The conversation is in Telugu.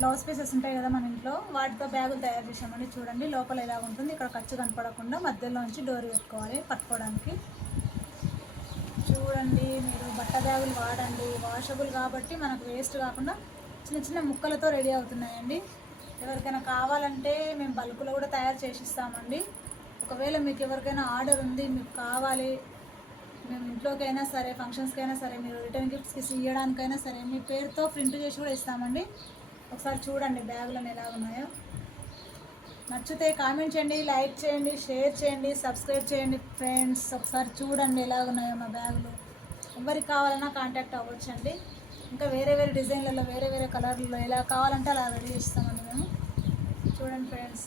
బ్లౌజ్ పీసెస్ ఉంటాయి కదా మన ఇంట్లో వాటితో బ్యాగులు తయారు చేసామండి చూడండి లోపల ఎలా ఉంటుంది. ఇక్కడ ఖర్చు కనపడకుండా మధ్యలో నుంచి డోర్ పెట్టుకోవాలి పట్టుకోవడానికి. చూడండి మీరు బట్ట బ్యాగులు వాడండి. వాషబుల్ కాబట్టి మనకు వేస్ట్ కాకుండా చిన్న చిన్న ముక్కలతో రెడీ అవుతున్నాయండి. ఎవరికైనా కావాలంటే మేము బల్క్లో కూడా తయారు చేసి ఇస్తామండి ఒకవేళ మీకు ఎవరికైనా ఆర్డర్ ఉంది మీకు కావాలి మేము ఇంట్లోకైనా సరే ఫంక్షన్స్కైనా సరే మీరు రిటర్న్ గిఫ్ట్స్కి ఇవ్వడానికైనా సరే మీ పేరుతో ప్రింట్ చేసి కూడా ఇస్తామండి. ఒకసారి చూడండి బ్యాగులను ఎలా ఉన్నాయో నచ్చితే కామెంట్ చేయండి లైక్ చేయండి షేర్ చేయండి సబ్స్క్రైబ్ చేయండి ఫ్రెండ్స్. ఒకసారి చూడండి ఎలా ఉన్నాయో మా బ్యాగులు. ఎవరికి కావాలన్నా కాంటాక్ట్ అవ్వచ్చండి. ఇంకా వేరే వేరే డిజైన్లలో వేరే వేరే కలర్లలో ఎలా కావాలంటే అలా రెడీ చేస్తామండి మేము. చూడండి ఫ్రెండ్స్.